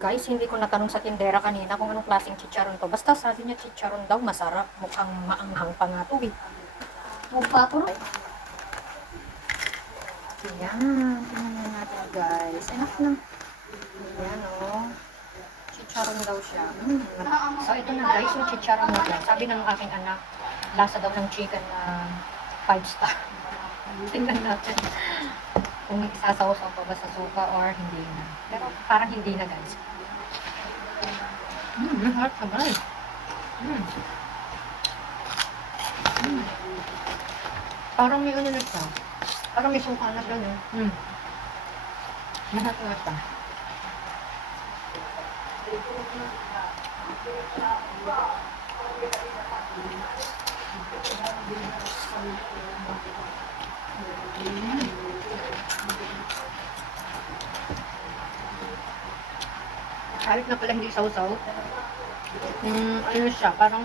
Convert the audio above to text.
Guys, hindi ko natanong sa tindera kanina kung anong klaseng chicharon to. Basta sabi niya chicharon daw, masarap. Mukhang maanghang pa nga to eh. Mukha to. Ayan, tingnan na natin guys. Enough na. Ayan oh. Chicharon daw siya. Mm. So ito na guys, yung chicharon natin. Sabi ng aking anak, lasa daw ng chicken na 5 star. Tingnan natin kung isasaw-saw pa ba sa suka or hindi na. Pero parang hindi na guys. Mm, masarap sa guys. Mm. Mm. Parang may ano na siya. Parang may suka na siya, no? Mm. Masarap na siya. Kahit na pala hindi sausaw. Mm, ano siya, parang